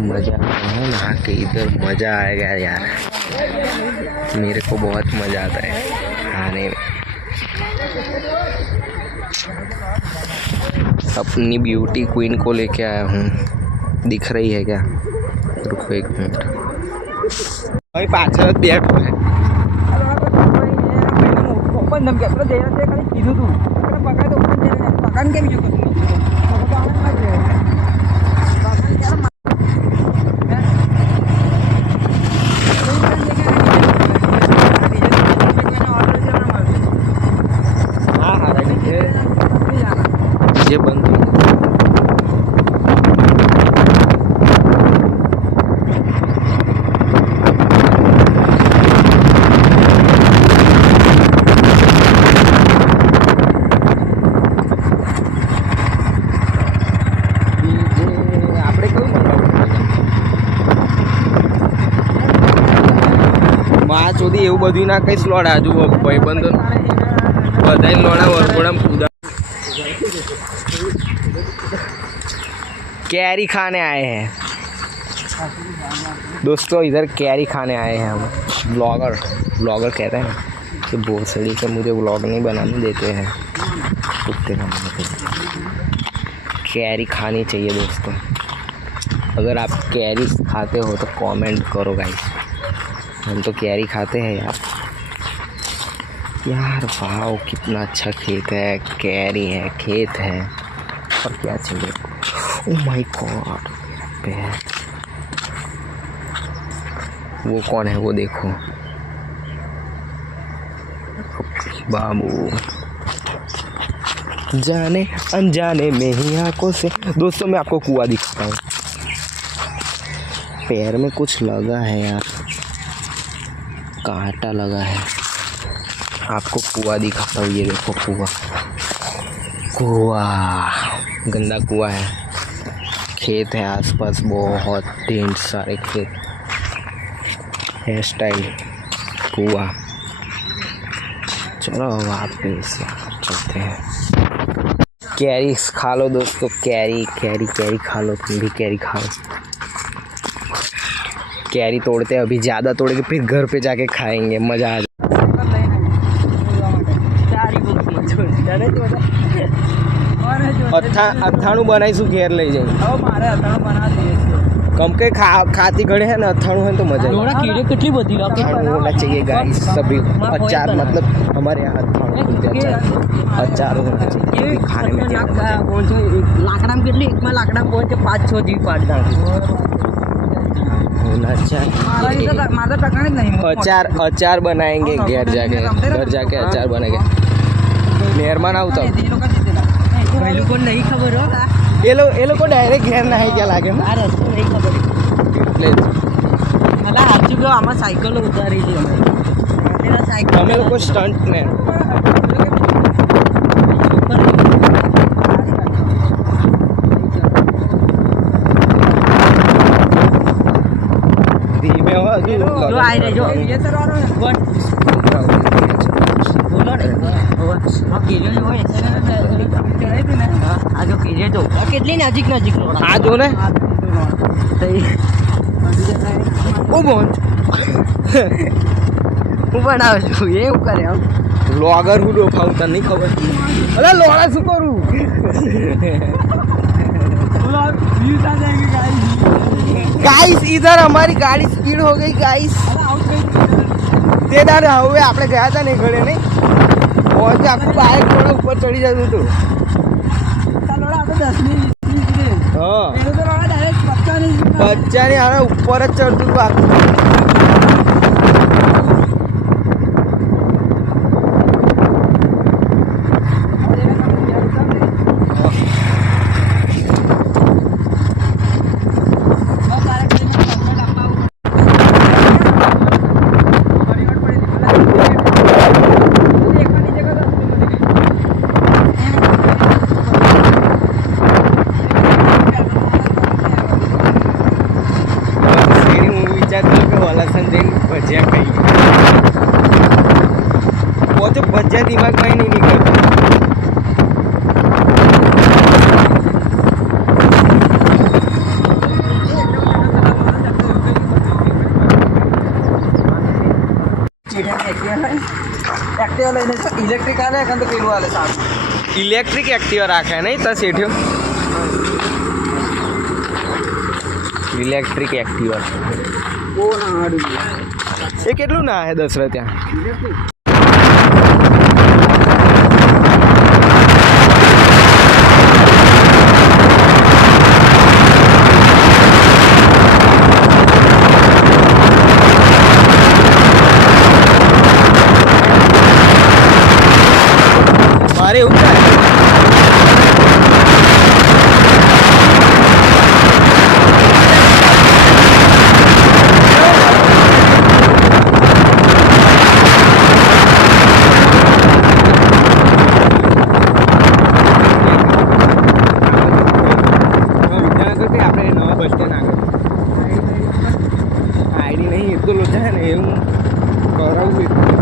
मज़ा है नहा के इधर, मज़ा आएगा यार। मेरे को बहुत मज़ा आता है खाने में। अपनी ब्यूटी क्वीन को लेके आया हूँ, दिख रही है क्या? रुको एक मिनट, भाई पाछળ જ બેઠો है। ये बंद સુધી એવું બધું ના કઈ લોડા જુઓ ભાઈબંધો બધા લોડા વરઘોડામાં કૂદા। कैरी खाने आए हैं दोस्तों, इधर कैरी खाने आए हैं हम। ब्लॉगर कहते हैं कि भोसड़ी से मुझे व्लॉग नहीं बनाने देते हैं, कुत्ते का। कैरी खानी चाहिए दोस्तों। अगर आप कैरी खाते हो तो कमेंट करो गाइस। हम तो कैरी खाते हैं यार। वाह कितना अच्छा खेत है, कैरी है, खेत है, और क्या चाहिए। ओह माय गॉड, पैर। वो कौन है वो देखो, बाबू। जाने अनजाने में ही आंखों से। दोस्तों मैं आपको कुआं दिखाता हूँ। पैर में कुछ लगा है यार, कांटा लगा है। आपको कुआं दिखाता हूँ, ये देखो कुआं, गंदा कुआं है। खेत है आसपास, बहुत ढेर सारे खेत। हेयर स्टाइल, कुआं। चलो वापस चलते हैं। कैरी खा लो दोस्तों, कैरी खा लो, तुम भी कैरी खा लो। कैरी तोड़ते हैं अभी, ज़्यादा तोड़ेंगे फिर घर पे जाके खाएंगे, मज़ा आ जाए। અથાણું બનાવીશું, ઘેર લઈ જઈએ। कम के खाती घड़े है ना, અથાણું है तो मजा आएगा। कीड़े कितनी बड़ी અથાણું होना चाहिए गाइस सभी। अचार मतलब हमारे यहाँ अचार होना चाहिए खाने में। लाकड़ा में कितनी, एक में लाकड़ा पहुंच 5-6 दी पाट होना चाहिए। अचार बनाएंगे घर जाके अचार बनेगा। मेहरबान આવતા એ લોકો નહીં ખબર હોતા, એ લોકો ડાયરેક્ટ ઘેર ના આવી ગયા લાગે મારે નહીં ખબર એટલે જ मला હાચું ગયો। આમાં સાયકલ ઉતારી છે અમે લોકો સ્ટન્ટ ને ધીમે હો જો આઈ રે જો ये सर वाला बोलो ने આ કેજો હોય આ જો કેજો જો કેટલી નજીક આ જો ને ઓ બોન હું બનાવ છું એવું કરે આમ વ્લોગર હું ડોફાવતા नहीं खबर। अरे लोड़ा શું કરું गाइस इधर हमारी गाड़ी स्पीड हो गई गाइस। તે દાડે હવે આપણે ગયા હતા ને ઘરે નહીં પહોંચે આખું બાઇક થોડા ઉપર ચડી જતું હતું। હા બચ્ચાની હવે ઉપર જ ચડતું હતું આખું। भजिया खाई वो तो भजिया दिमाग में ही नहीं निकलता। એક્ટિવા લઈને ઇલેક્ટ્રિક આલે કે તો પેલું આલે સારું ઇલેક્ટ્રિક એક્ટિવા રાખે નહીં તો શેઠ્યો ઇલેક્ટ્રિક એક્ટિવા બહુ ના હાડું એ કેટલું ના હે દસરા ત્યાં ઇલેક્ટ્રિક મારે એવું થાય આપણે નવા બસ સ્ટેન્ડ આગળ આઈડી નહીં એટલું લોચા ને એવું કરાવવું